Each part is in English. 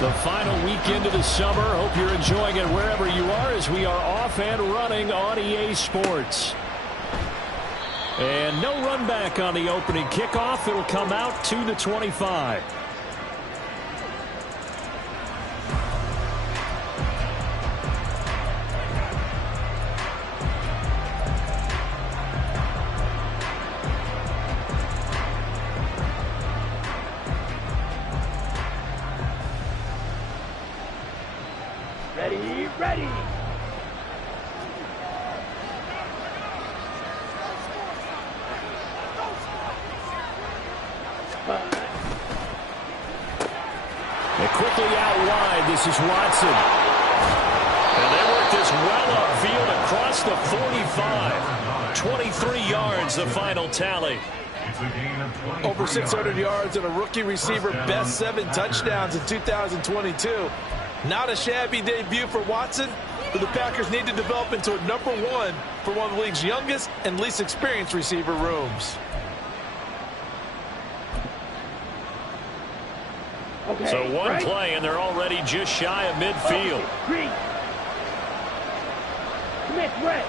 The final weekend of the summer. Hope you're enjoying it wherever you are as we are off and running on EA Sports. And no run back on the opening kickoff. It'll come out to the 25. Ready. And quickly out wide, this is Watson. And they work this well upfield across the 45. 23 yards, the final tally. Over 600 yards and a rookie receiver best 7 touchdowns in 2022. Not a shabby debut for Watson, but the Packers need to develop into a #1 for one of the league's youngest and least experienced receiver rooms. Okay, So one play, and they're already just shy of midfield. Green. Commit, red.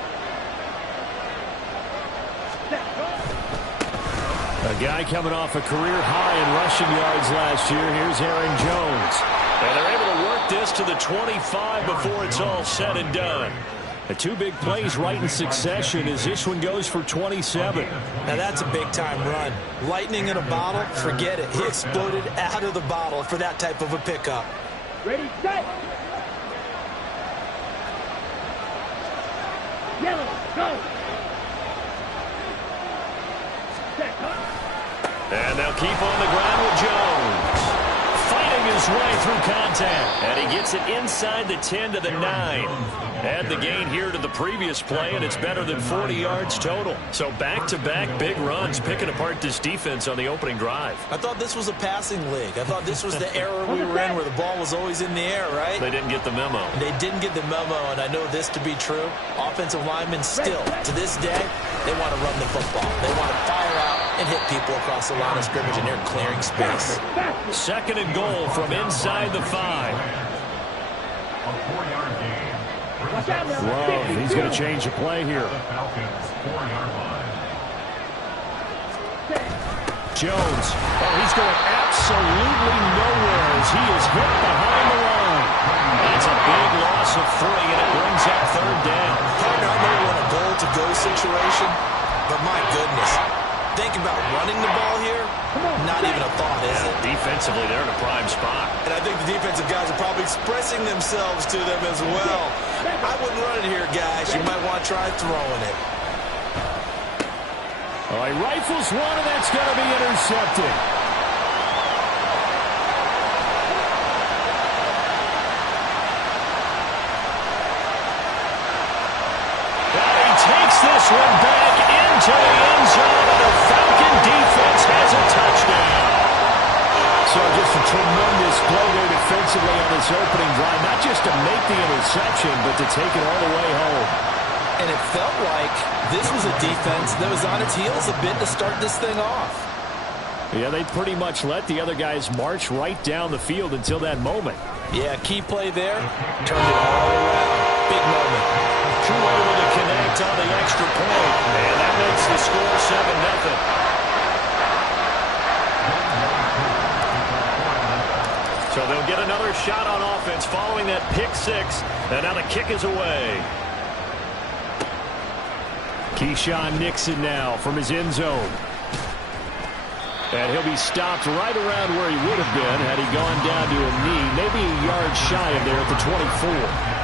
A guy coming off a career high in rushing yards last year. Here's Aaron Jones. And they're able to work this to the 25 before it's all said and done. The 2 big plays right in succession as this one goes for 27. Now that's a big-time run. Lightning in a bottle, forget it. He exploded out of the bottle for that type of a pickup. Ready, set. Yellow, go. Set, And they'll keep on the ground with Jones. Fighting his way through contact. And he gets it inside the 10 to the 9. Add the gain here to the previous play, and it's better than 40 yards total. So back-to-back big runs, picking apart this defense on the opening drive. I thought this was a passing league. I thought this was the era we were in where the ball was always in the air, right? They didn't get the memo. They didn't get the memo, and I know this to be true. Offensive linemen still, to this day, they want to run the football. They want to fire out and hit people across the line of scrimmage, and they're clearing space. 2nd and goal from inside the 5. Well, he's going to change the play here. Jones. Oh, he's going absolutely nowhere as he is hit behind the line. That's a big loss of 3, and it brings up 3rd down. Partner, I know we're in a goal-to-go situation, but my goodness, think about running the ball here. Not even a thought, is it? Defensively, they're in a prime spot. And I think the defensive guys are probably expressing themselves to them as well. I wouldn't run it here, guys. You might want to try throwing it. All right, rifles one, and that's going to be intercepted. And he takes this one back into the end zone, and the Falcon defense has a touchdown. So just a tremendous play there defensively on this opening drive, not just to make the interception, but to take it all the way home. And it felt like this was a defense that was on its heels a bit to start this thing off. Yeah, they pretty much let the other guys march right down the field until that moment. Yeah, key play there, turned it all around. Big moment. True able to connect on the extra point, and that makes the score 7-0. So they'll get another shot on offense following that pick 6, and now the kick is away. Keyshawn Nixon now from his end zone. And he'll be stopped right around where he would have been had he gone down to a knee, maybe a yard shy of there at the 24.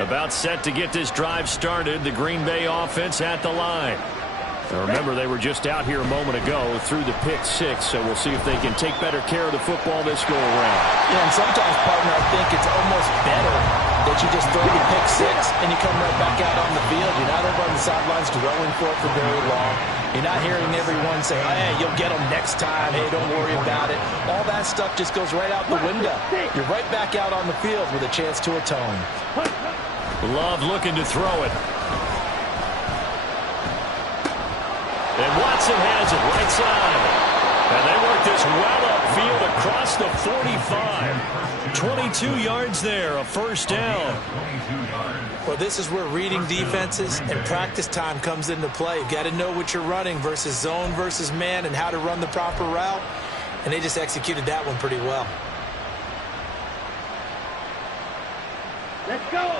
About set to get this drive started. The Green Bay offense at the line. Now remember, they were just out here a moment ago through the pick 6, so we'll see if they can take better care of the football this go around. Yeah, and sometimes, partner, I think it's almost better that you just throw the pick six and you come right back out on the field. You're not over on the sidelines dwelling for it for very long. You're not hearing everyone say, hey, you'll get them next time. Hey, don't worry about it. All that stuff just goes right out the window. You're right back out on the field with a chance to atone. Love looking to throw it. And Watson has it right side. And they work this well upfield across the 45. 22 yards there, a first down. Well, this is where reading defenses and practice time comes into play. You've got to know what you're running versus zone versus man and how to run the proper route. And they just executed that one pretty well. Let's go.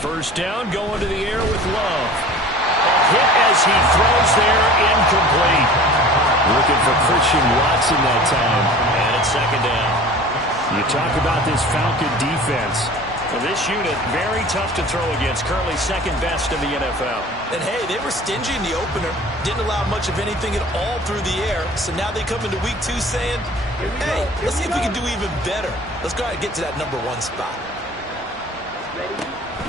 First down, going to the air with Love. A hit as he throws there, incomplete. Looking for Christian Watson that time. And it's second down. You talk about this Falcon defense. Well, this unit, very tough to throw against. Currently second best in the NFL. And, hey, they were stingy in the opener. Didn't allow much of anything at all through the air. So now they come into week 2 saying, hey, let's see if we can do even better. Let's go ahead and get to that number 1 spot.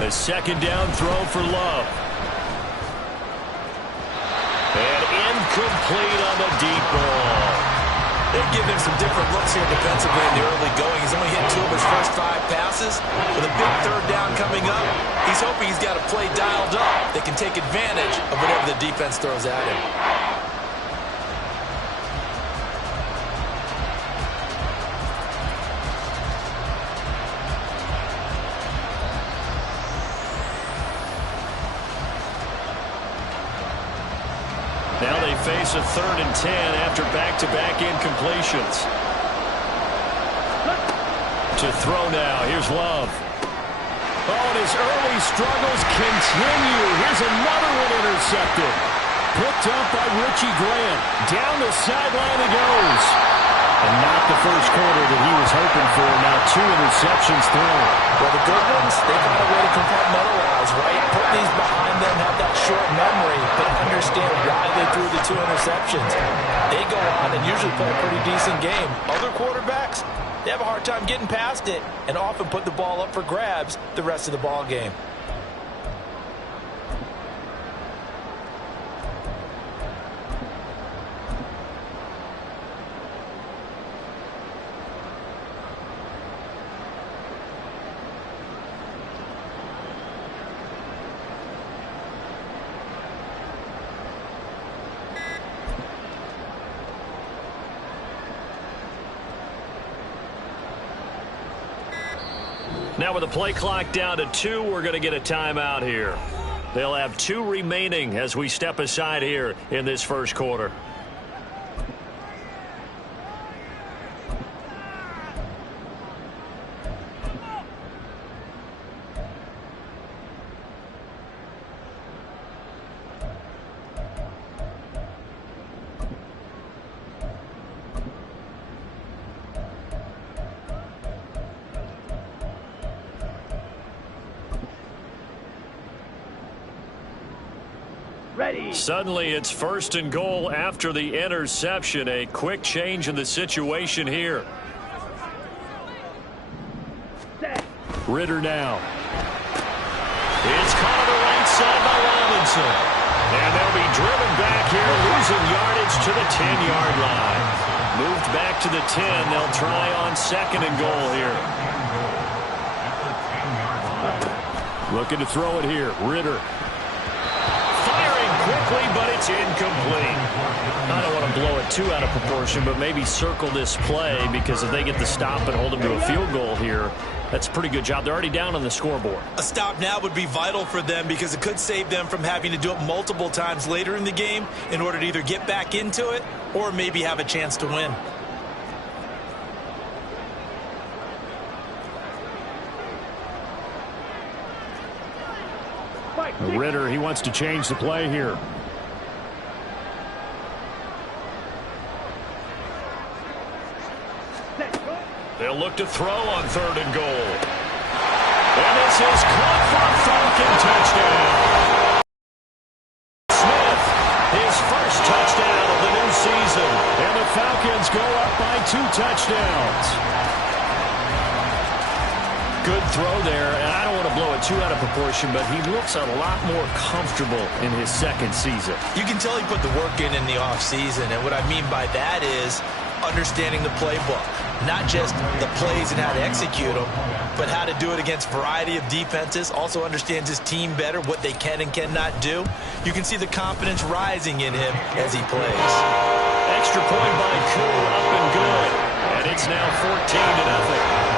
A second down throw for Love. And incomplete on the deep ball. They've given him some different looks here defensively in the early going. He's only hit 2 of his first 5 passes. With a big third down coming up, he's hoping he's got a play dialed up that can take advantage of whatever the defense throws at him. Now they face a 3rd and 10 after back-to-back incompletions. To throw now. Here's Love. Oh, and his early struggles continue. Here's another one intercepted. Picked up by Richie Grant. Down the sideline he goes. And not the first quarter that he was hoping for. Now 2 interceptions thrown. Well, the good ones, they found a way to compartmentalize, right? Put these behind them, have that short memory, but understand why they threw the 2 interceptions. They go on and usually play a pretty decent game. Other quarterbacks, they have a hard time getting past it and often put the ball up for grabs the rest of the ball game. Now with the play clock down to 2, we're going to get a timeout here. They'll have 2 remaining as we step aside here in this first quarter. Ready. Suddenly it's 1st and goal after the interception. A quick change in the situation here. Set. Ritter now. It's caught on the right side by Robinson. And they'll be driven back here, losing yardage to the 10-yard line. Moved back to the 10. They'll try on 2nd and goal here. Looking to throw it here. Ritter. Quickly, but it's incomplete. I don't want to blow it too out of proportion, but maybe circle this play, because if they get the stop and hold them to a field goal here, that's a pretty good job. They're already down on the scoreboard. A stop now would be vital for them because it could save them from having to do it multiple times later in the game in order to either get back into it or maybe have a chance to win. Ritter, he wants to change the play here. They'll look to throw on 3rd and goal. And this is caught for a Falcon touchdown. Smith, his first touchdown of the new season. And the Falcons go up by 2 touchdowns. Good throw there, and I don't want to blow it too out of proportion, but he looks a lot more comfortable in his second season. You can tell he put the work in the offseason, and what I mean by that is understanding the playbook. Not just the plays and how to execute them, but how to do it against a variety of defenses. Also understands his team better, what they can and cannot do. You can see the confidence rising in him as he plays. Extra point by Koo, up and good. And it's now 14-0.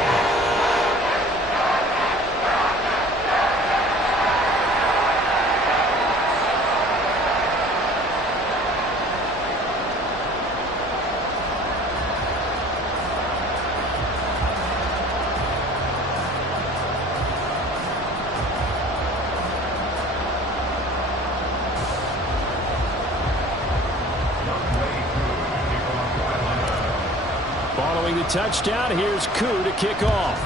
Following the touchdown, here's Koo to kick off.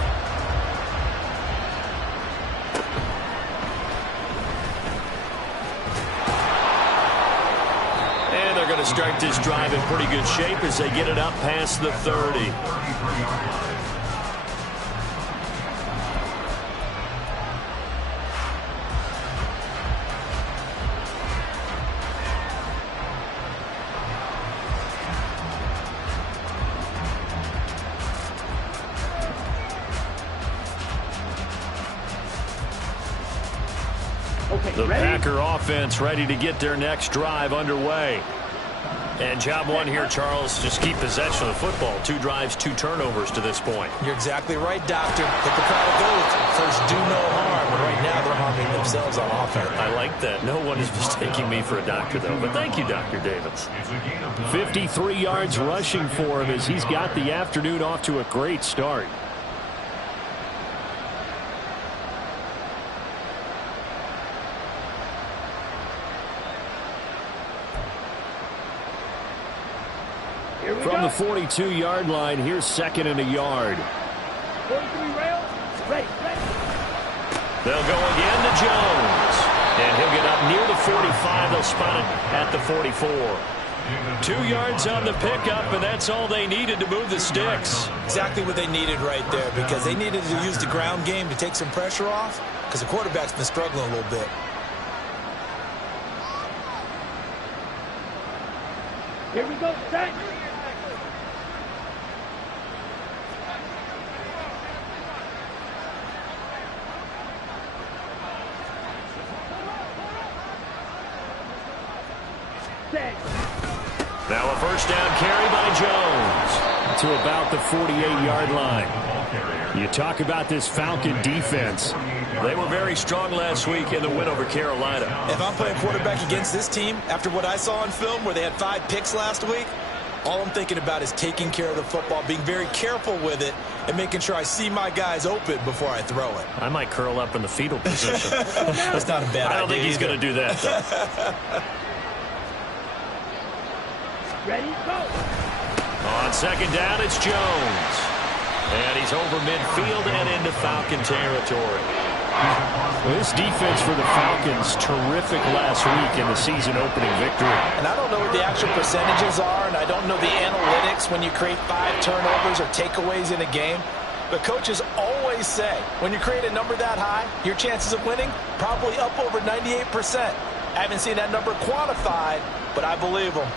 And they're going to start this drive in pretty good shape as they get it up past the 30. The Packer offense ready to get their next drive underway. And job one here, Charles, just keep possession of the football. 2 drives, 2 turnovers to this point. You're exactly right, Doctor. Hippocratic oath. First, do no harm. And right now, they're harming themselves on offense. I like that. No one is mistaking me for a doctor, though. But thank you, Dr. Davis. 53 yards rushing for him as he's got the afternoon off to a great start. From the 42-yard line, here's 2nd and a yard. They'll go again to Jones. And he'll get up near the 45. They'll spot it at the 44. 2 yards on the pickup, and that's all they needed to move the sticks. Exactly what they needed right there, because they needed to use the ground game to take some pressure off, because the quarterback's been struggling a little bit. Here we go, set. Now a first down carry by Jones to about the 48-yard line. You talk about this Falcon defense. They were very strong last week in the win over Carolina. If I'm playing quarterback against this team, after what I saw on film where they had 5 picks last week, all I'm thinking about is taking care of the football, being very careful with it, and making sure I see my guys open before I throw it. I might curl up in the fetal position. That's not a bad idea. I don't think he's going to do that, though. Ready, go. On second down, it's Jones. And he's over midfield and into Falcon territory. Well, this defense for the Falcons, terrific last week in the season-opening victory. And I don't know what the actual percentages are, and I don't know the analytics when you create 5 turnovers or takeaways in a game. But coaches always say, when you create a number that high, your chances of winning probably up over 98%. I haven't seen that number quantified, but I believe them.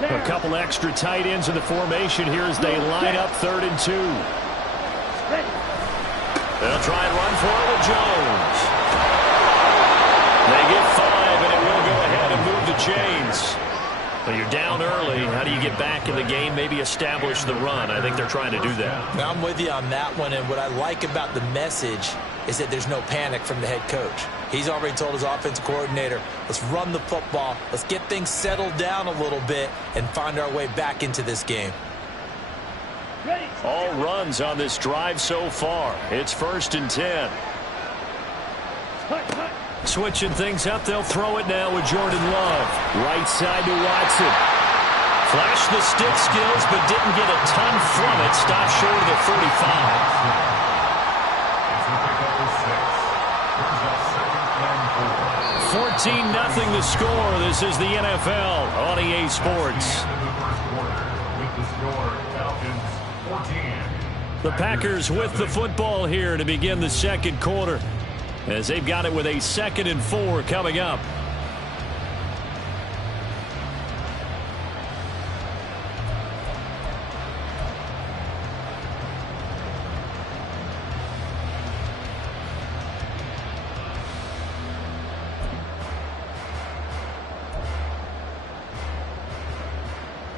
A couple extra tight ends in the formation here as they line up 3rd and 2. They'll try and run for it with Jones. They get 5, and it will go ahead and move the chains. But you're down early. How do you get back in the game, maybe establish the run? I think they're trying to do that. Now, I'm with you on that one, and what I like about the message is that there's no panic from the head coach. He's already told his offensive coordinator, let's run the football, let's get things settled down a little bit and find our way back into this game. All runs on this drive so far. It's 1st and 10. Switching things up, they'll throw it now with Jordan Love. Right side to Watson. Flashed the stick skills, but didn't get a ton from it. Stopped short of the 45. 14-0 the score. This is the NFL on EA Sports. The Packers with the football here to begin the second quarter, as they've got it with a 2nd and 4 coming up.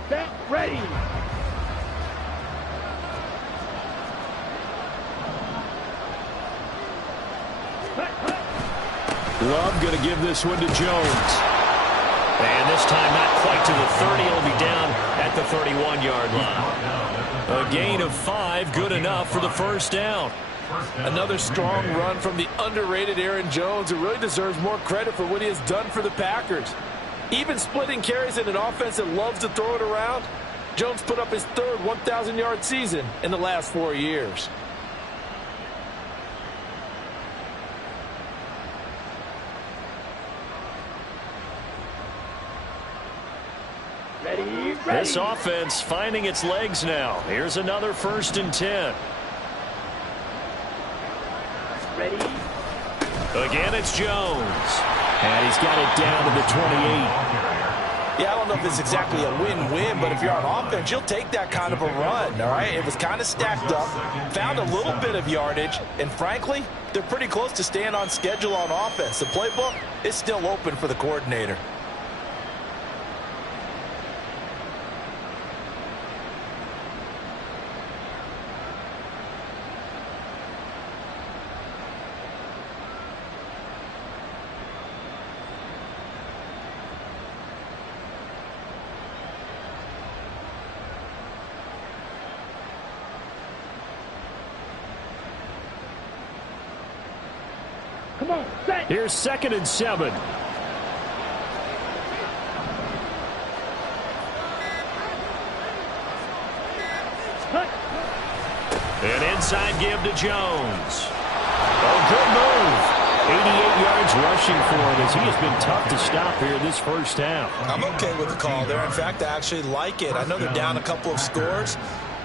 Set, ready. Love going to give this one to Jones. And this time not quite to the 30. He'll be down at the 31-yard line. A gain of 5, good enough for the first down. Another strong run from the underrated Aaron Jones, who really deserves more credit for what he has done for the Packers. Even splitting carries in an offense that loves to throw it around, Jones put up his 3rd 1,000-yard season in the last 4 years. Ready, ready. This offense finding its legs now. Here's another 1st and 10. Ready. Again, it's Jones. And he's got it down to the 28. Yeah, I don't know if it's exactly a win-win, but if you're on offense, you'll take that kind of a run, all right? It was kind of stacked up, found a little bit of yardage, and frankly, they're pretty close to staying on schedule on offense. The playbook is still open for the coordinator. Come on, set. Here's 2nd and 7. Cut. An inside give to Jones. Oh, good move. 88 yards rushing for him, as he has been tough to stop here this first half. I'm okay with the call there. In fact, I actually like it. I know they're down a couple of scores,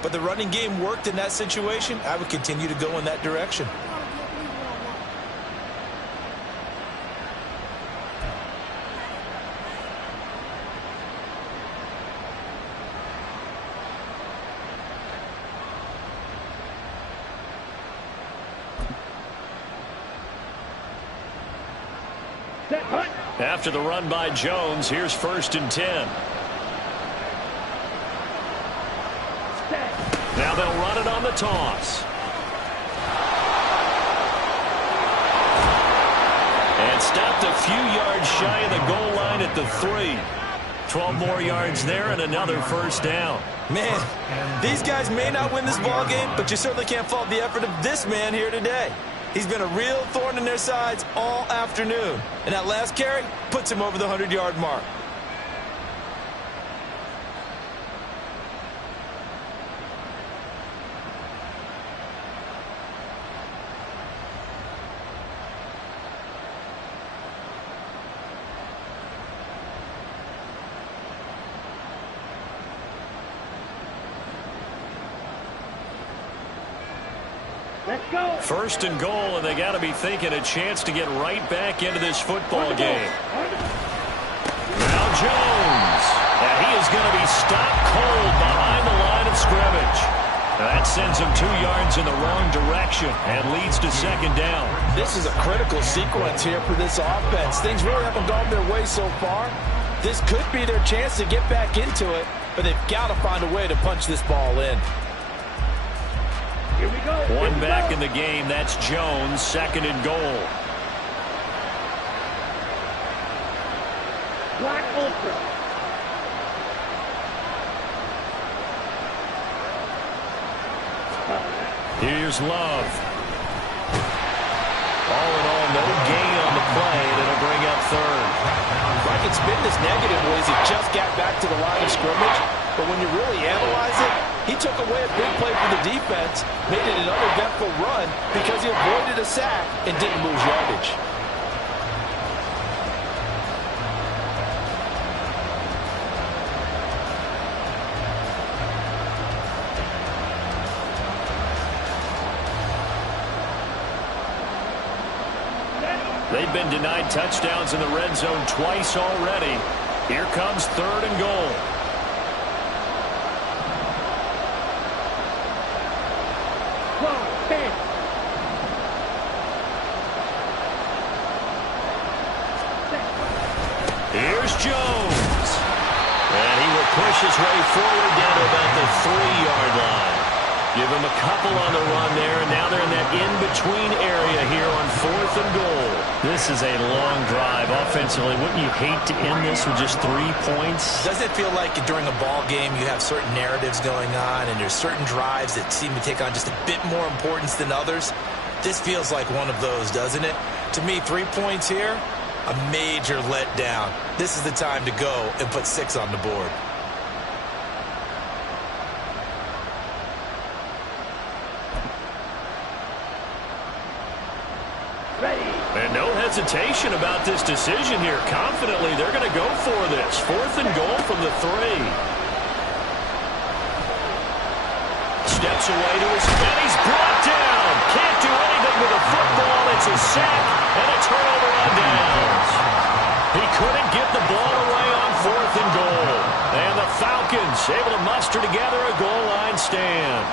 but the running game worked in that situation. I would continue to go in that direction. Set, hunt. After the run by Jones, here's 1st and 10. Set. Now they'll run it on the toss. And stopped a few yards shy of the goal line at the 3. 12 more yards there and another first down. Man, these guys may not win this ball game, but you certainly can't fault the effort of this man here today. He's been a real thorn in their sides all afternoon. And that last carry puts him over the 100-yard mark. Let's go. 1st and goal, and they got to be thinking a chance to get right back into this football game. Now Jones, and he is going to be stopped cold behind the line of scrimmage. That sends him 2 yards in the wrong direction and leads to 2nd down. This is a critical sequence here for this offense. Things really haven't gone their way so far. This could be their chance to get back into it, but they've got to find a way to punch this ball in. Here we go. One back in the game. That's Jones, 2nd and goal. Black Ultra. Here's Love. All in all, no gain on the play, and it'll bring up 3rd. I can spin this negative ways. He just got back to the line of scrimmage, but when you really analyze it, he took away a big play for the defense, made it an uneventful run because he avoided a sack and didn't lose yardage. They've been denied touchdowns in the red zone twice already. Here comes 3rd and goal. Here's Jones. And he will push his way forward down to about the 3-yard line. Give him a couple on the run there, and now they're in that in-between area here on 4th and goal. This is a long drive offensively. Wouldn't you hate to end this with just 3 points? Doesn't it feel like during a ball game you have certain narratives going on and there's certain drives that seem to take on just a bit more importance than others? This feels like one of those, doesn't it? To me, 3 points here, a major letdown. This is the time to go and put 6 on the board. And no hesitation about this decision here. Confidently, they're going to go for this. 4th and goal from the 3. Steps away to his feet. And he's brought down. Can't do anything with a football. It's a sack and a turnover on downs. He couldn't get the ball away on 4th and goal. And the Falcons able to muster together a goal line stand.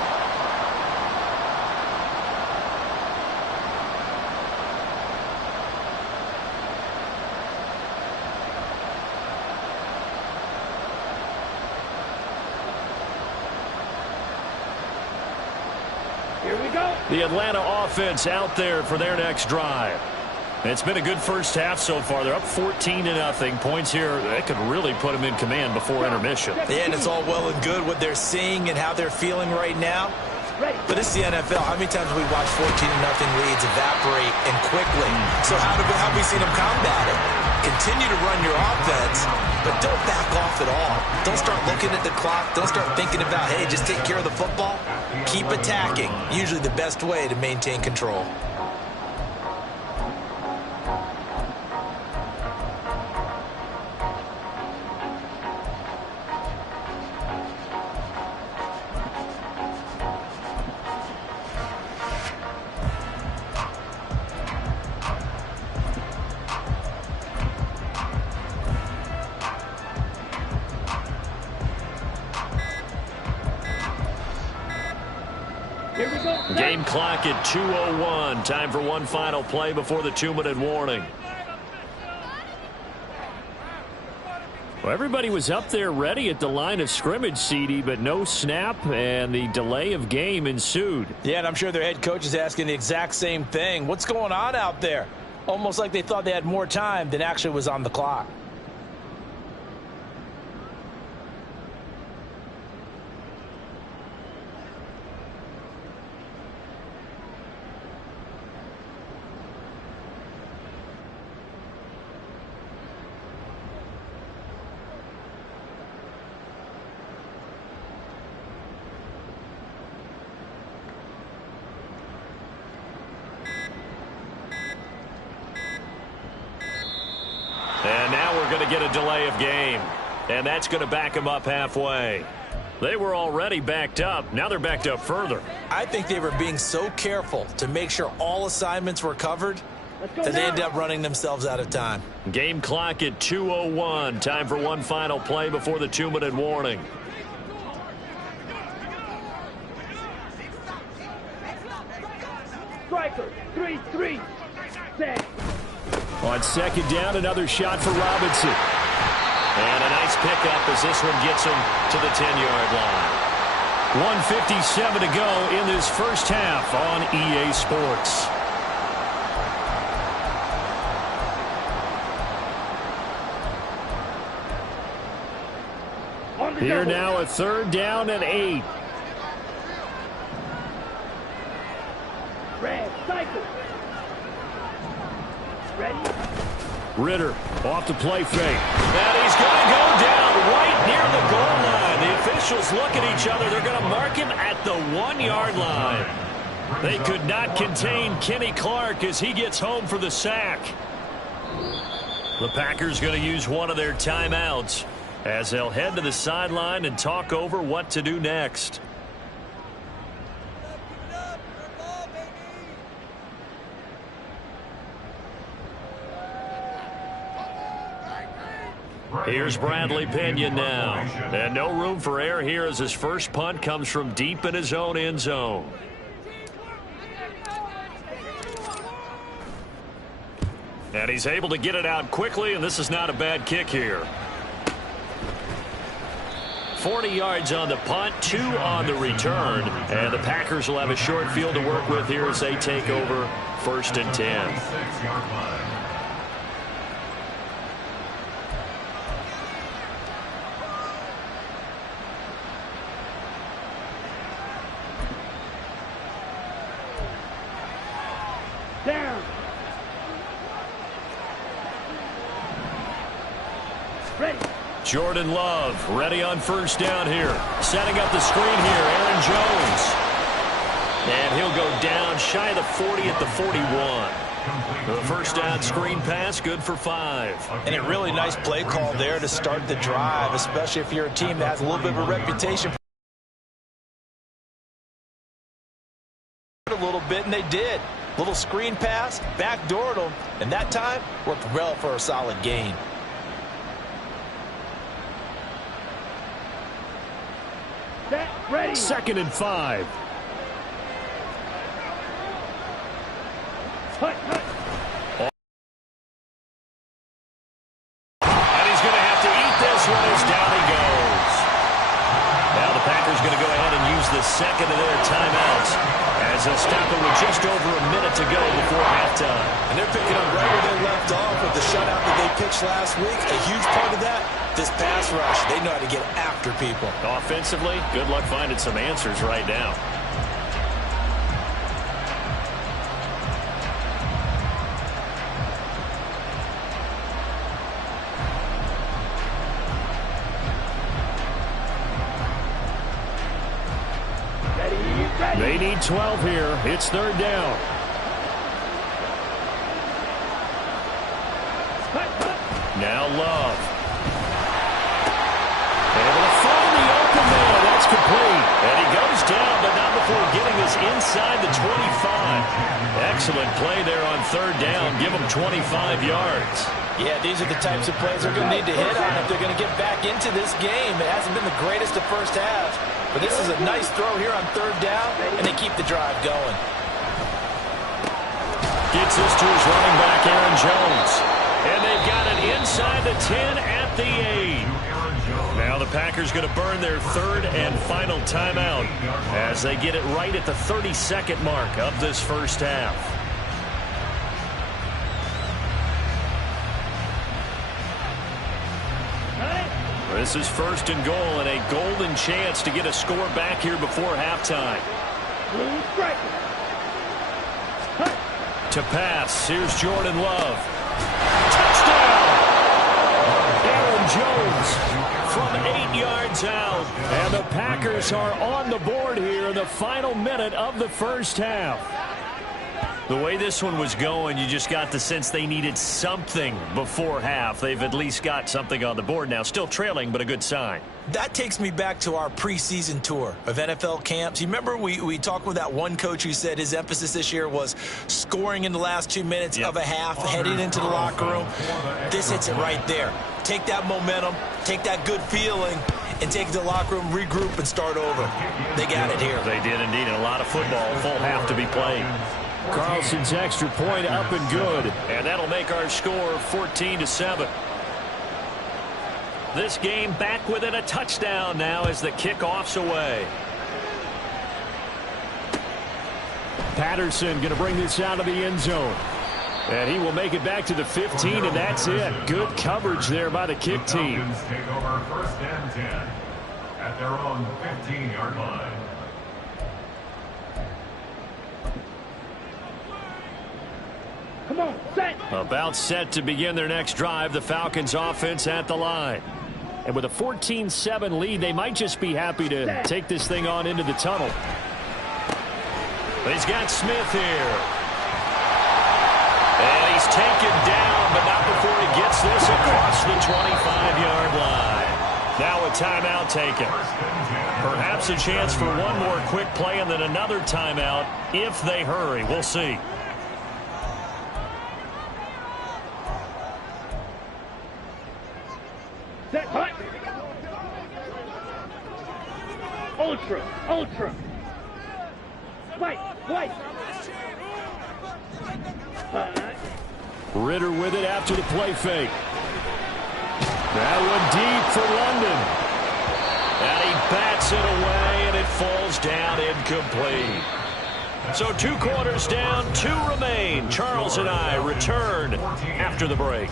Here we go. The Atlanta offense out there for their next drive. It's been a good first half so far. They're up 14-0. Points here, that could really put them in command before intermission. Yeah, and it's all well and good what they're seeing and how they're feeling right now. But it's the NFL. How many times have we watched 14-0 leads evaporate and quickly? So how have we seen them combat it? Continue to run your offense, but don't back off at all. Don't start looking at the clock. Don't start thinking about, hey, just take care of the football. Keep attacking. Usually the best way to maintain control. Game clock at 2:01. Time for one final play before the 2-minute warning. Well, everybody was up there ready at the line of scrimmage, CD, but no snap, and the delay of game ensued. Yeah, and I'm sure their head coach is asking the exact same thing. What's going on out there? Almost like they thought they had more time than actually was on the clock. And now we're going to get a delay of game. And that's going to back them up halfway. They were already backed up. Now they're backed up further. I think they were being so careful to make sure all assignments were covered that they ended up running themselves out of time. Game clock at 2:01. Time for one final play before the 2-minute warning. Striker, 3-3. Set. On second down, another shot for Robinson. And a nice pickup as this one gets him to the 10-yard line. 1:57 to go in this first half on EA Sports. Here now a 3rd down and 8. Red, cycle. Ready? Ritter off the play fake. And he's going to go down right near the goal line. The officials look at each other. They're going to mark him at the 1-yard line. They could not contain Kenny Clark as he gets home for the sack. The Packers going to use one of their timeouts as they'll head to the sideline and talk over what to do next. Here's Bradley Pinion now. And no room for error here as his first punt comes from deep in his own end zone. And he's able to get it out quickly, and this is not a bad kick here. 40 yards on the punt, 2 on the return. And the Packers will have a short field to work with here as they take over 1st and 10. Down. Ready. Jordan Love ready on 1st down here. Setting up the screen here, Aaron Jones. And he'll go down shy of the 40 at the 41. The 1st down screen pass, good for 5. And a really nice play call there to start the drive, especially if you're a team that has a little bit of a reputation. A little bit, and they did. Little screen pass, backdoored them, and that time worked well for a solid gain. Set. Ready. 2nd and 5. Hut, hut. And he's going to have to eat this one as down he goes. Now the Packers going to go ahead and use the 2nd of their timeouts as they'll stop it with just over a minute to go before halftime. And they're picking up right where they left off with the shutout that they pitched last week. A huge part of that, this pass rush. They know how to get after people. Offensively, good luck finding some answers right now. They need 12 here. It's 3rd down. Now Love. Able to find the open man. That's complete. And he goes down, but not before getting us inside the 25. Excellent play there on 3rd down. Give them 25 yards. Yeah, these are the types of plays they're going to need to hit on if they're going to get back into this game. It hasn't been the greatest of first halves, but this is a nice throw here on 3rd down, and they keep the drive going. Gets this to his running back, Aaron Jones. And they've got it inside the 10 at the 8. Now the Packers going to burn their 3rd and final timeout as they get it right at the 32nd mark of this first half. This is 1st and goal and a golden chance to get a score back here before halftime. Blue striker. To pass, here's Jordan Love. Touchdown! Aaron Jones from 8 yards out. And the Packers are on the board here in the final minute of the first half. The way this one was going, you just got the sense they needed something before half. They've at least got something on the board now. Still trailing, but a good sign. That takes me back to our preseason tour of NFL camps. You remember we talked with that one coach who said his emphasis this year was scoring in the last 2 minutes of a half, heading into the locker room. This hits it right there. Take that momentum, take that good feeling, and take it to the locker room, regroup, and start over. They got it here. They did indeed, and a lot of football, full half to be played. Carlson's extra point up and good. And that'll make our score 14-7. This game back within a touchdown now as the kickoff's away. Patterson going to bring this out of the end zone. And he will make it back to the 15, and that's it. Good coverage there by the kick team. Take over 1st and 10 at their own 15-yard line. Come on, set. About set to begin their next drive. The Falcons offense at the line. And with a 14-7 lead, they might just be happy to take this thing on into the tunnel. He's got Smith here. And he's taken down, but not before he gets this across the 25-yard line. Now a timeout taken. Perhaps a chance for one more quick play and then another timeout if they hurry. We'll see. Set. Hut. Ultra. Ultra. White. White. Hut. Ritter with it after the play fake. That one deep for London. And he bats it away, and it falls down incomplete. So 2 quarters down, 2 remain. Charles and I return after the break.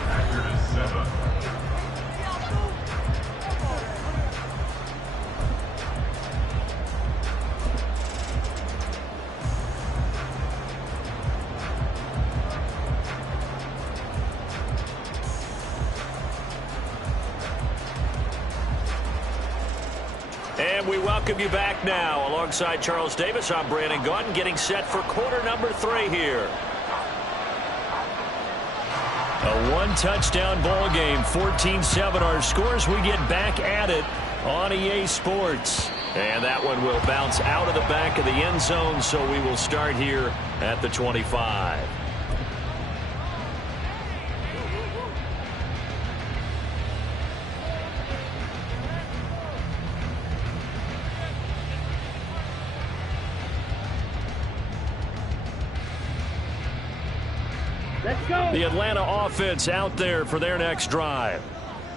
And we welcome you back now. Alongside Charles Davis, I'm Brandon Gaudin, getting set for quarter number 3 here. A 1-touchdown ball game, 14-7 our scores. We get back at it on EA Sports. And that one will bounce out of the back of the end zone, so we will start here at the 25. Let's go. The Atlanta offense out there for their next drive.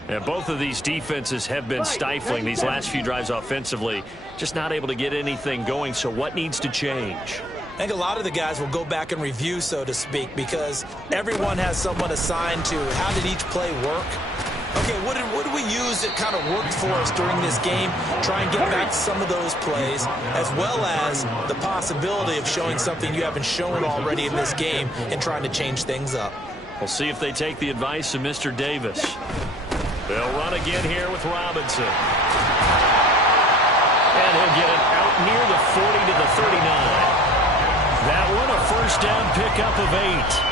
And both of these defenses have been stifling these last few drives offensively. Just not able to get anything going. So what needs to change? I think a lot of the guys will go back and review, so to speak, because everyone has someone assigned to how did each play work. Okay, what did we use that kind of worked for us during this game? Try and get back some of those plays, as well as the possibility of showing something you haven't shown already in this game and trying to change things up. We'll see if they take the advice of Mr. Davis. They'll run again here with Robinson. And he'll get it out near the 40 to the 39. That one a first down pickup of 8.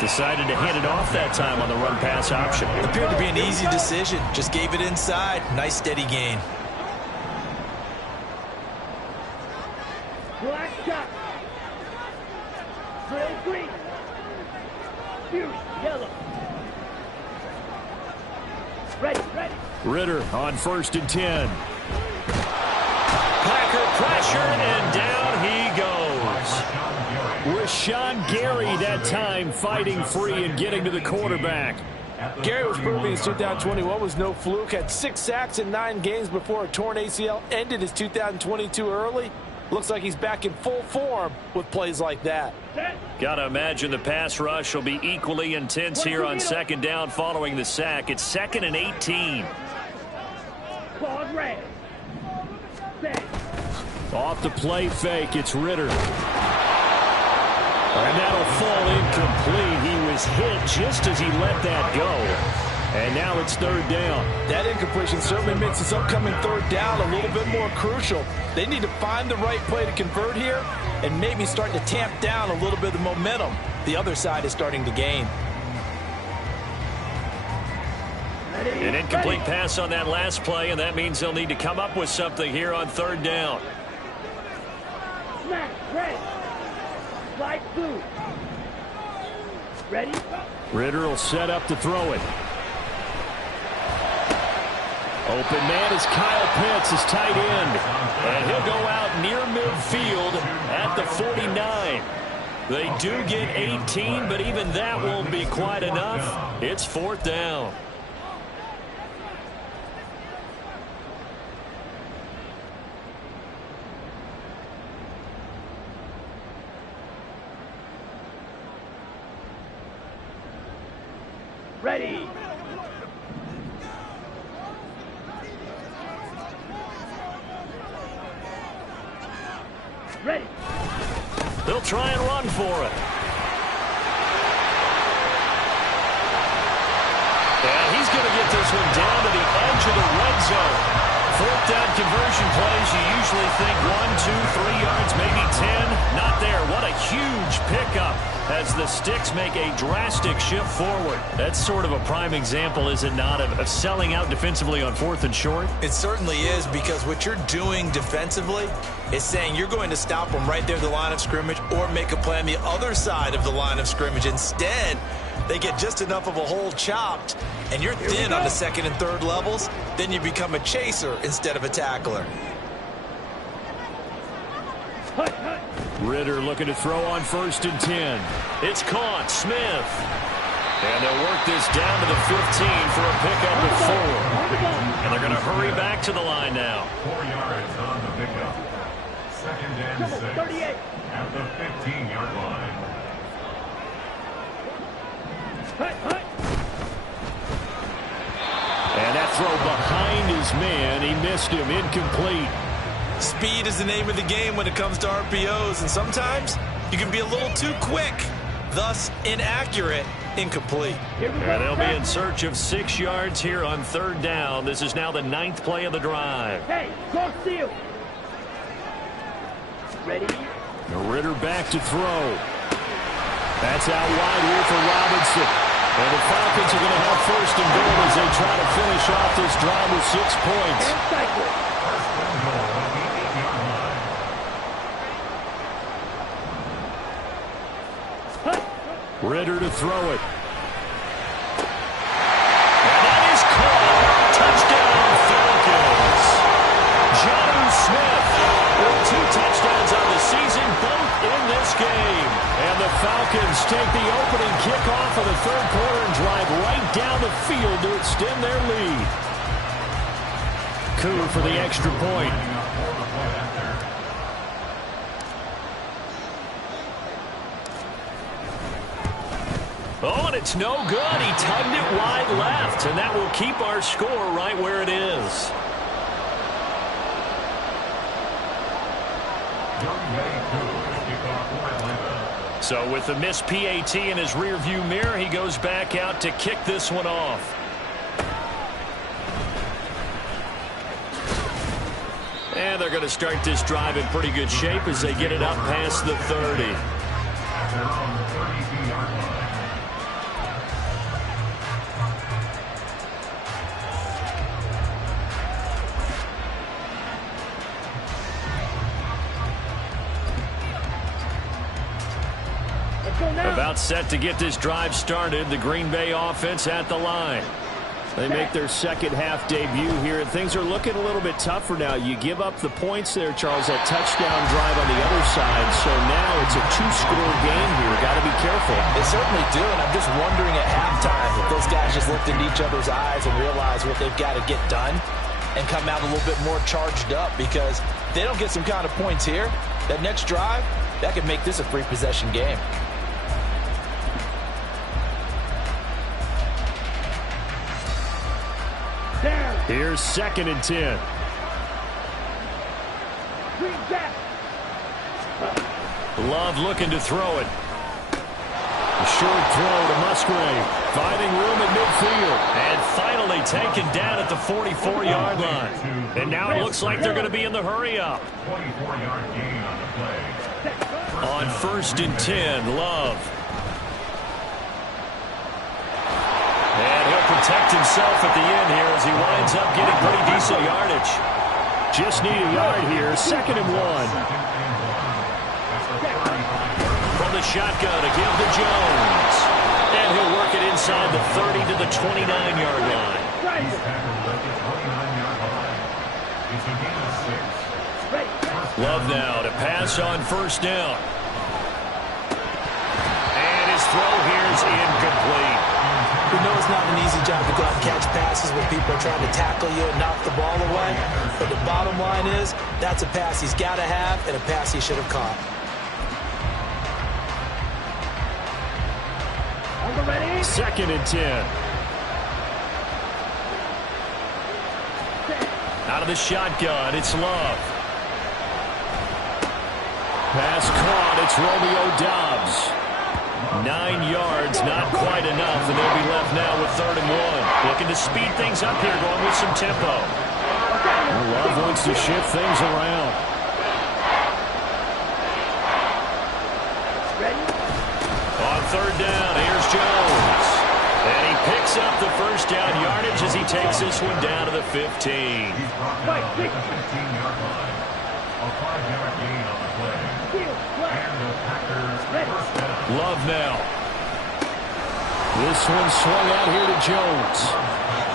Decided to hand it off that time on the run-pass option. Appeared to be an easy decision. Just gave it inside. Nice steady gain. Black shot. Drill green. Fuse yellow. Ready, ready. Ritter on 1st and 10. Packer pressure, and down he goes. Rashawn Gary that time fighting free and getting to the quarterback. Gary was proving his 2021 was no fluke. Had 6 sacks in 9 games before a torn ACL. Ended his 2022 early. Looks like he's back in full form with plays like that. Gotta imagine the pass rush will be equally intense here on 2nd down following the sack. It's 2nd and 18. Claude red. Set. Off the play fake, it's Ritter. And that'll fall incomplete. He was hit just as he let that go. And now it's 3rd down. That incompletion certainly makes this upcoming 3rd down a little bit more crucial. They need to find the right play to convert here and maybe start to tamp down a little bit of momentum. The other side is starting to gain. An incomplete pass on that last play, and that means they'll need to come up with something here on 3rd down. Smash red. Slide blue. Ready? Ritter will set up to throw it. Open man is Kyle Pitts, his tight end. And he'll go out near midfield at the 49. They do get 18, but even that won't be quite enough. It's 4th down. Ready. Ready. They'll try and run for it. And he's going to get this one down to the edge of the red zone. 4th down conversion plays, you usually think 1, 2, 3 yards, maybe 10. Not there. What a huge pickup as the Sticks make a drastic shift forward. That's sort of a prime example, is it not, of selling out defensively on 4th and short? It certainly is, because what you're doing defensively is saying you're going to stop them right there at the line of scrimmage or make a play on the other side of the line of scrimmage. Instead, they get just enough of a hole chopped and you're thin on the second and third levels, then you become a chaser instead of a tackler. Ritter looking to throw on 1st and 10. It's caught. Smith. And they'll work this down to the 15 for a pickup of 4. And they're going to hurry back to the line now. 4 yards on the pickup. 2nd and 6 at the 15-yard line. And that throw behind his man. He missed him. Incomplete. Speed is the name of the game when it comes to RPOs, and sometimes you can be a little too quick, thus inaccurate, incomplete. And they'll be in search of 6 yards here on 3rd down. This is now the 9th play of the drive. Hey, go steal. Ready? Ritter back to throw. That's out wide here for Robinson. And the Falcons are going to have 1st and goal as they try to finish off this drive with 6 points. First and goal at the 8-yard line. Ritter to throw it. And that is caught. Touchdown, Falcons. John Smith with 2 touchdowns on the season, both in this game. And the Falcons take the opening kickoff of the 3rd quarter and drive right down the field to extend their lead. Coup for the extra point. Oh, and it's no good. He tugged it wide left, and that will keep our score right where it is. So with the missed PAT in his rearview mirror, he goes back out to kick this one off. And they're going to start this drive in pretty good shape as they get it up past the 30. About set to get this drive started. The Green Bay offense at the line. They make their second half debut here, and things are looking a little bit tougher now. You give up the points there, Charles, that touchdown drive on the other side. So now it's a 2-score game here. Got to be careful. They certainly do, and I'm just wondering at halftime if those guys just looked into each other's eyes and realized what they've got to get done and come out a little bit more charged up, because if they don't get some kind of points here, that next drive, that could make this a free possession game. Here's 2nd and 10. Love looking to throw it. A short throw to Musgrave. Finding room at midfield. And finally taken down at the 44-yard line. And now it looks like they're going to be in the hurry-up. 24-yard gain on the play. On 1st and 10, Love. And he'll protect himself at the end here as he winds up getting pretty decent yardage. Just need a yard here. 2nd and 1. From the shotgun to give to Jones. And he'll work it inside the 30 to the 29-yard line. Love now to pass on 1st down. And his throw here is incomplete. We know it's not an easy job to go out and catch passes when people are trying to tackle you and knock the ball away. But the bottom line is, that's a pass he's got to have and a pass he should have caught. Ready? 2nd and 10. Out of the shotgun, it's Love. Pass caught, it's Romeo Doubs. 9 yards, not quite enough, and they'll be left now with 3rd and 1. Looking to speed things up here, going with some tempo. Love wants to shift things around. On 3rd down, here's Jones. And he picks up the 1st down yardage as he takes this one down to the 15. He's brought down at the 15-yard line. A 5-yard gain on the play. And the Packers first down. Love now. This one swung out here to Jones.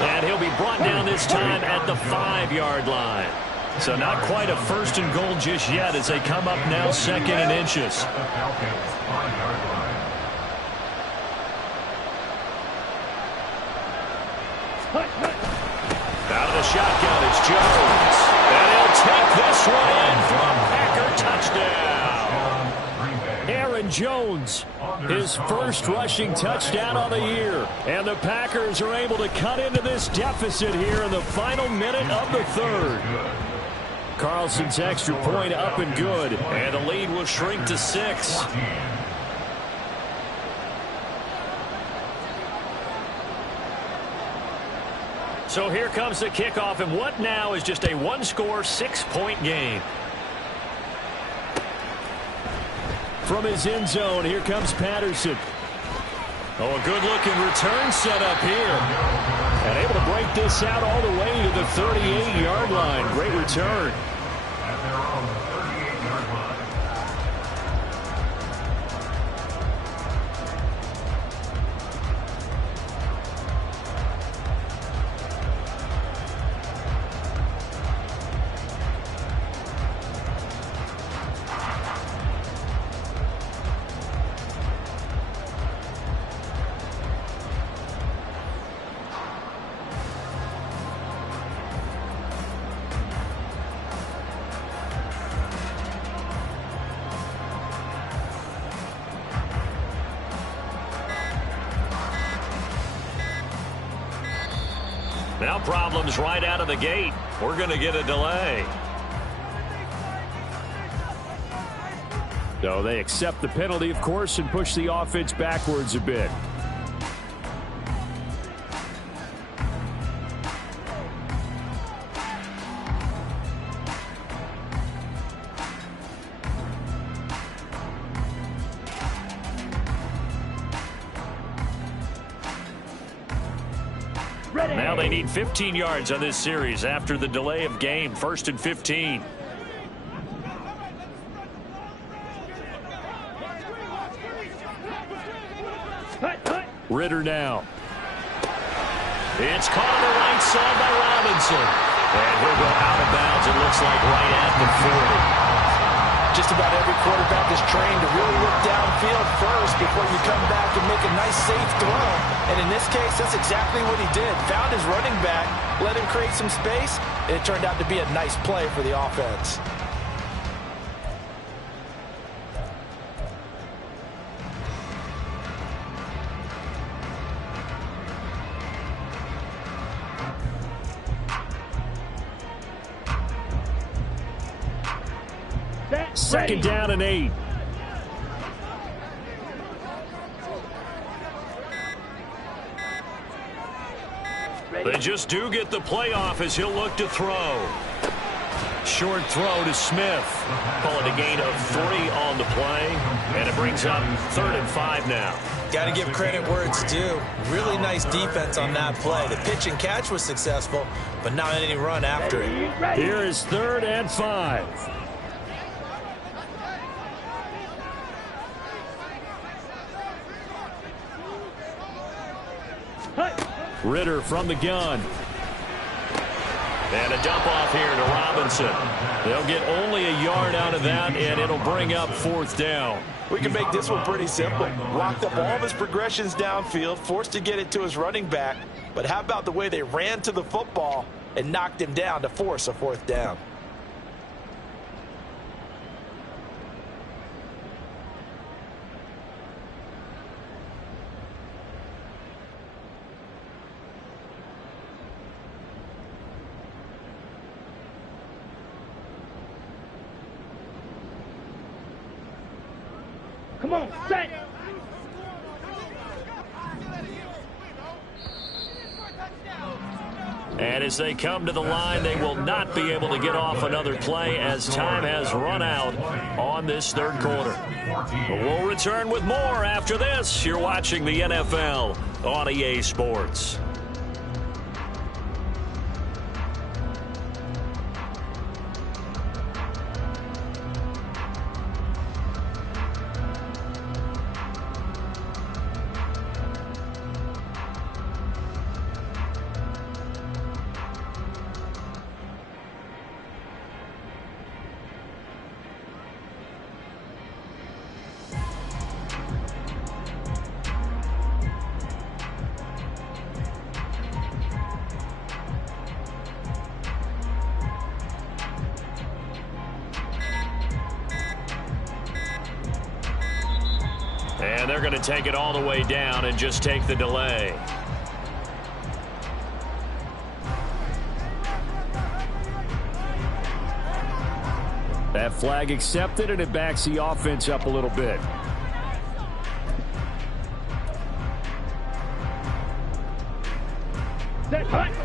And he'll be brought down this time at the 5-yard line. So not quite a first and goal just yet as they come up now second and inches. Out of the shotgun, it's Jones. And he'll take this one in for a Packer touchdown. Aaron Jones, his first rushing touchdown on the year. And the Packers are able to cut into this deficit here in the final minute of the third. Carlson's extra point up and good. And the lead will shrink to 6. So here comes the kickoff, and what now is just a one-score, 6-point game. From his end zone, here comes Patterson. Oh, a good-looking return set up here. And able to break this out all the way to the 38-yard line. Great return. Now problems right out of the gate. We're going to get a delay. So they accept the penalty, of course, and push the offense backwards a bit. Now they need 15 yards on this series after the delay of game. 1st and 15. Ritter now. It's caught on the right side by Robinson. And he'll go out of bounds, it looks like, right at the 40. Just about every quarterback is trained to really look downfield first before you come back and make a nice, safe throw. And in this case, that's exactly what he did. Found his running back, let him create some space, and it turned out to be a nice play for the offense. Second down and 8. They just do get the playoff as he'll look to throw. Short throw to Smith. Call it a gain of 3 on the play. And it brings up 3rd and 5 now. Got to give credit where it's due. Really nice defense on that play. The pitch and catch was successful, but not any run after it. Here is 3rd and 5. Ritter from the gun. And a dump off here to Robinson. They'll get only a yard out of that, and it'll bring up 4th down. We can make this one pretty simple. Locked up all of his progressions downfield, forced to get it to his running back. But how about the way they ran to the football and knocked him down to force a 4th down? Come on, set. And as they come to the line, they will not be able to get off another play as time has run out on this 3rd quarter. But we'll return with more after this. You're watching the NFL on EA Sports. And they're going to take it all the way down and just take the delay. That flag accepted, and it backs the offense up a little bit.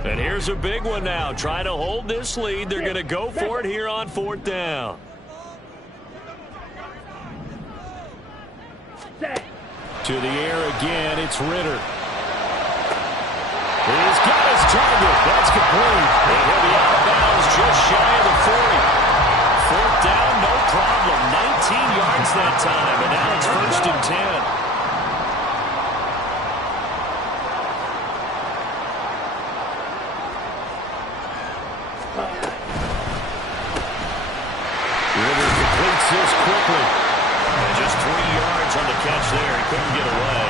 And here's a big one now. Trying to hold this lead. They're going to go for it here on 4th down. To the air again, it's Ritter. He's got his target. That's complete. And he'll be out of bounds just shy of the 40. 4th down, no problem. 19 yards that time, and now it's 1st and 10. Ritter completes this quickly. And just 3 yards on the catch there. He couldn't get away.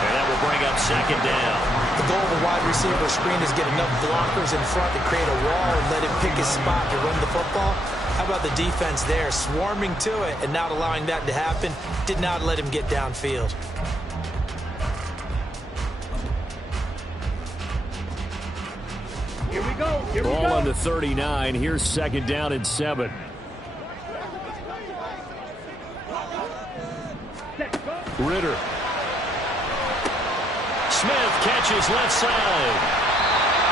And that will bring up 2nd down. The goal of a wide receiver screen is get enough blockers in front to create a wall and let him pick his spot to run the football. How about the defense there, swarming to it and not allowing that to happen? Did not let him get downfield. Here we go. Here we Ball go. on the 39. Here's 2nd down and 7. Ritter. Smith catches left side.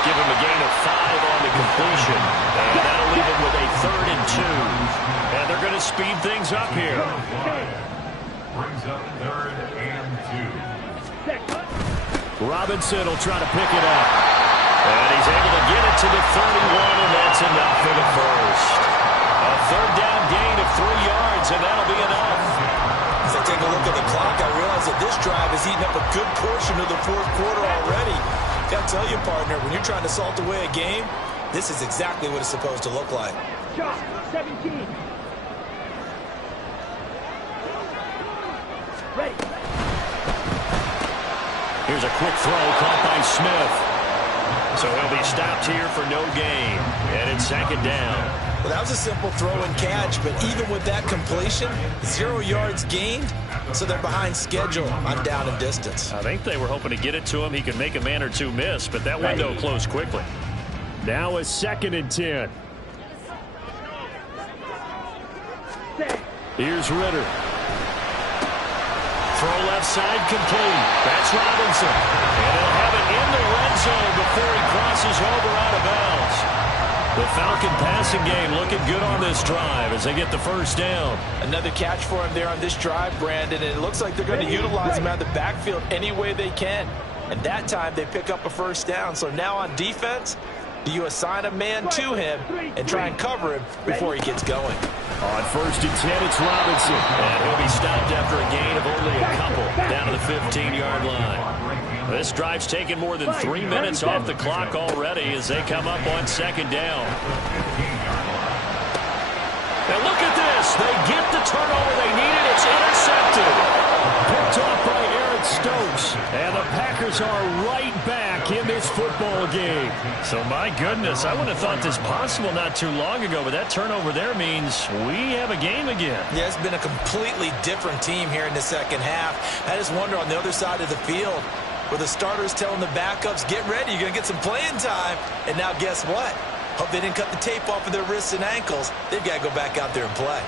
Give him a gain of 5 on the completion. And that'll leave him with a 3rd and 2. And they're going to speed things up here. Brings up 3rd and 2. Robinson will try to pick it up. And he's able to get it to the 31, and that's enough for the first. A 3rd down gain of 3 yards, and that'll be enough. As I take a look at the clock, I realize that this drive has eaten up a good portion of the 4th quarter already. Got to tell you, partner, when you're trying to salt away a game, this is exactly what it's supposed to look like. Shot, 17. Ready. Here's a quick throw caught by Smith. So he'll be stopped here for no gain. And it's 2nd down. Well, that was a simple throw and catch, but even with that completion, 0 yards gained, so they're behind schedule on down and distance. I think they were hoping to get it to him. He could make a man or two miss, but that window closed quickly. Now it's 2nd and 10. Here's Ritter. Throw left side complete. That's Robinson. And he'll have it in the red zone before he crosses over out of bounds. The Falcon passing game looking good on this drive as they get the 1st down. Another catch for him there on this drive, Brandon, and it looks like they're going to utilize him out of the backfield any way they can. And that time they pick up a 1st down. So now on defense, do you assign a man to him and try and cover him before he gets going? On 1st and 10, it's Robinson. And he'll be stopped after a gain of only a couple down to the 15-yard line. This drive's taken more than 3 minutes off the clock already as they come up on 2nd down. And look at this. They get the turnover they needed. It's intercepted. Picked off by Eric Stokes. And the Packers are right back in this football game. So, my goodness, I wouldn't have thought this possible not too long ago, but that turnover there means we have a game again. Yeah, it's been a completely different team here in the 2nd half. I just wonder on the other side of the field, where the starters telling the backups, get ready, you're going to get some playing time. And now guess what? Hope they didn't cut the tape off of their wrists and ankles. They've got to go back out there and play.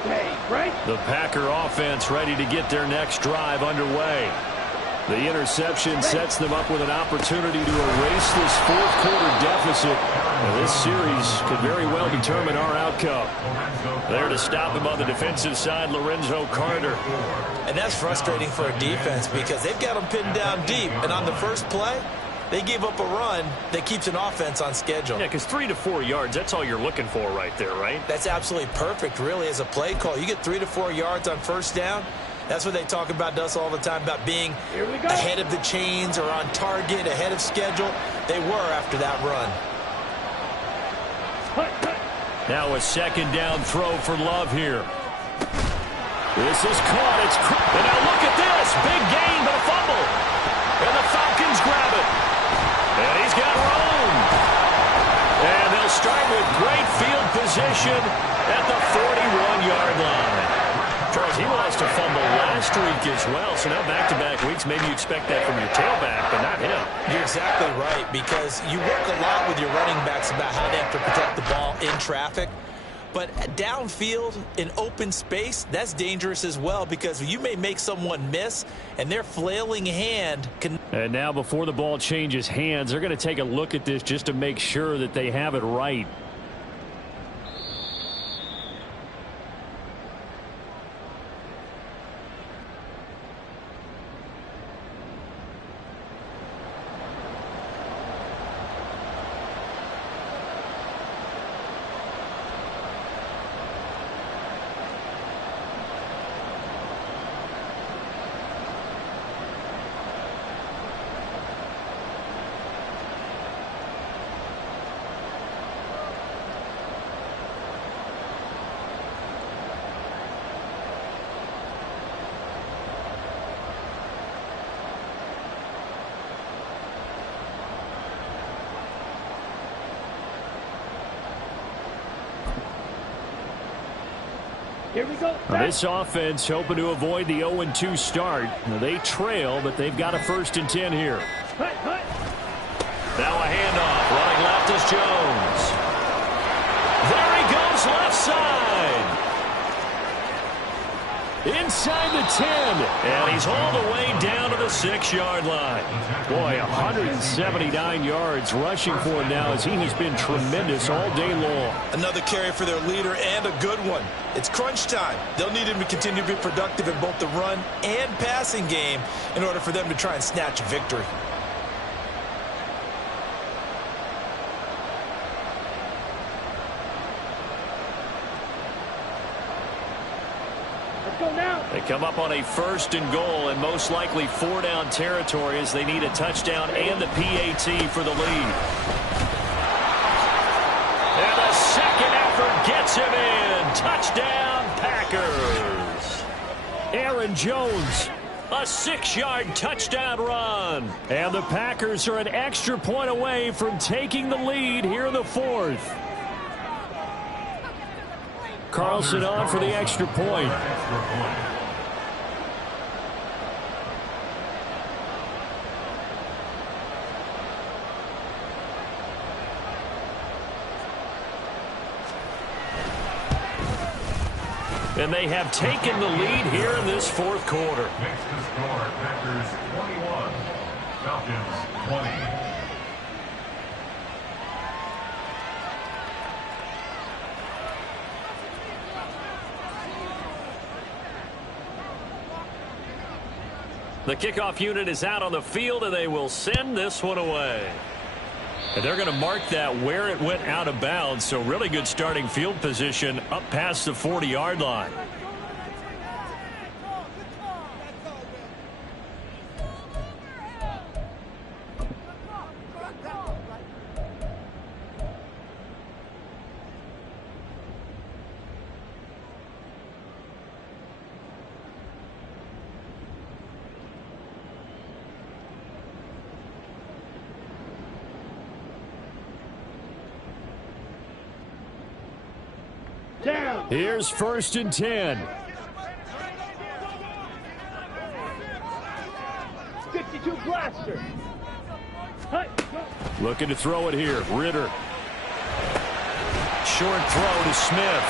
Okay, right. The Packer offense ready to get their next drive underway. The interception sets them up with an opportunity to erase this 4th quarter deficit. And this series could very well determine our outcome. There to stop him on the defensive side, Lorenzo Carter. And that's frustrating for a defense because they've got them pinned down deep. And on the first play, they gave up a run that keeps an offense on schedule. Yeah, because 3 to 4 yards, that's all you're looking for right there, right? That's absolutely perfect, really, as a play call. You get 3 to 4 yards on 1st down. That's what they talk about to us all the time, about being ahead of the chains or on target, ahead of schedule. They were after that run. Now a 2nd down throw for Love here. This is caught. It's and now look at this. Big gain, but a fumble. And the Falcons grab it. And he's got room. And they'll start with great field position at the 41-yard line. Charles, he lost a fumble last week as well, so now back-to-back weeks, maybe you expect that from your tailback, but not him. You're exactly right, because you work a lot with your running backs about how they have to protect the ball in traffic. But downfield, in open space, that's dangerous as well, because you may make someone miss, and their flailing hand can... And now before the ball changes hands, they're going to take a look at this just to make sure that they have it right. Here we go. Now this offense hoping to avoid the 0-2 start. Now they trail, but they've got a 1st and 10 here. Hut, hut. Now a handoff. Running left is Jones. There he goes left side. Inside the 10. And he's all the way down to the 6-yard line. Boy, 179 yards rushing for him now as he has been tremendous all day long. Another carry for their leader, and a good one. It's crunch time. They'll need him to continue to be productive in both the run and passing game in order for them to try and snatch a victory. They come up on a 1st and goal, and most likely 4-down territory as they need a touchdown and the PAT for the lead. And the second effort gets him in. Touchdown, Packers. Aaron Jones, a 6-yard touchdown run. And the Packers are an extra point away from taking the lead here in the 4th. Carlson on for the extra point. And they have taken the lead here in this 4th quarter. Makes the score Packers 21, Falcons 20. The kickoff unit is out on the field, and they will send this one away. And they're going to mark that where it went out of bounds, so really good starting field position up past the 40-yard line. Down. Here's 1st and 10. 52 blaster. Hut. Looking to throw it here. Ritter. Short throw to Smith.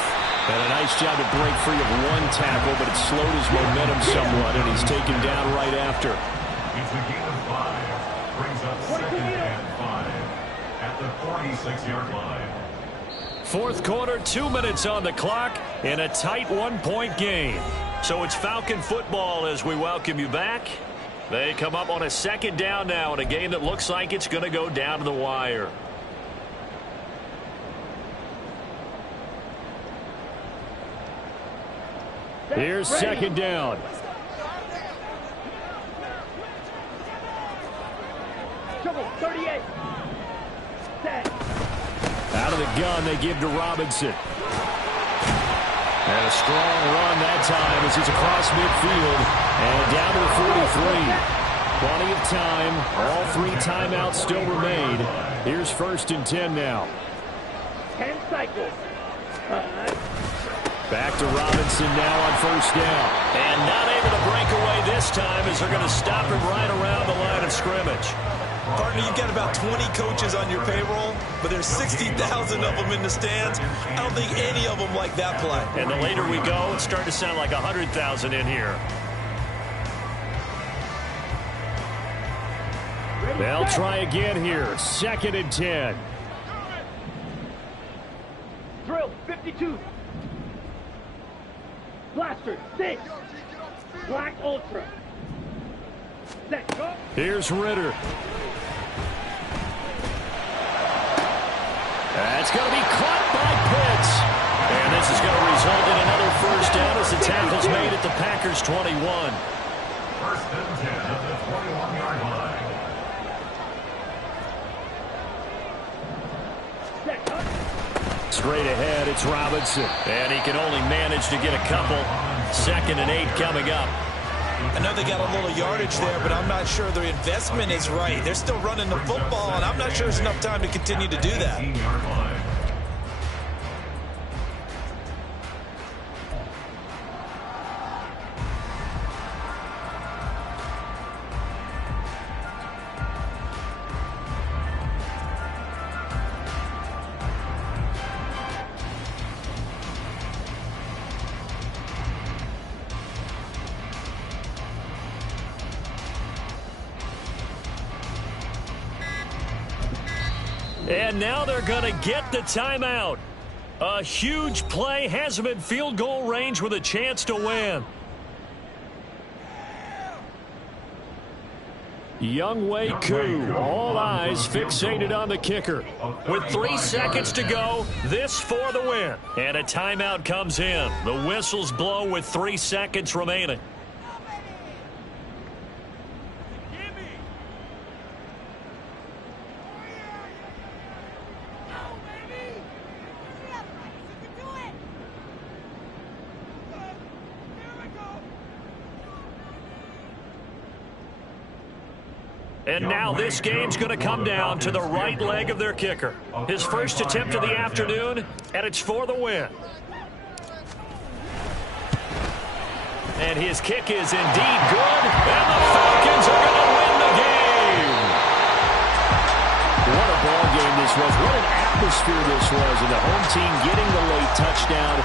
And a nice job to break free of one tackle, but it slowed his momentum somewhat, and he's taken down right after. It's a gain of 5. Brings up 2nd and 5 at the 46-yard line. 4th quarter, 2 minutes on the clock, in a tight 1-point game. So it's Falcon football as we welcome you back. They come up on a 2nd down now in a game that looks like it's going to go down to the wire. Here's 2nd down. Trouble, 38. Set. Out of the gun, they give to Robinson. And a strong run that time as he's across midfield and down to the 43. Plenty of time. All 3 timeouts still remain. Here's 1st and 10 now. 10 cycles. Back to Robinson now on first down. And not able to break away this time as they're going to stop him right around the line of scrimmage. Partner, you've got about 20 coaches on your payroll, but there's 60,000 of them in the stands. I don't think any of them like that play. And the later we go, it's starting to sound like 100,000 in here. They'll try again here. 2nd and 10. Drill, 52. Blaster, 6. Black Ultra. Set, go. Here's Ritter. That's going to be caught by Pitts. And this is going to result in another first down as the tackle's made at the Packers' 21. First and 10 at the 21-yard line. Set, go. Straight ahead, it's Robinson. And he can only manage to get a couple. 2nd and 8 coming up. I know they got a little yardage there, but I'm not sure their investment is right. They're still running the football, and I'm not sure there's enough time to continue to do that. 18-yard line. And now they're going to get the timeout. A huge play has them in field goal range with a chance to win. Younghoe Koo, all eyes fixated on the kicker. With 3 seconds to go, this for the win. And a timeout comes in. The whistles blow with 3 seconds remaining. And now this game's going to come down to the right leg of their kicker. His first attempt of the afternoon, and it's for the win. And his kick is indeed good, and the Falcons are going to win the game. What a ball game this was. What an atmosphere this was, and the home team getting the late touchdown.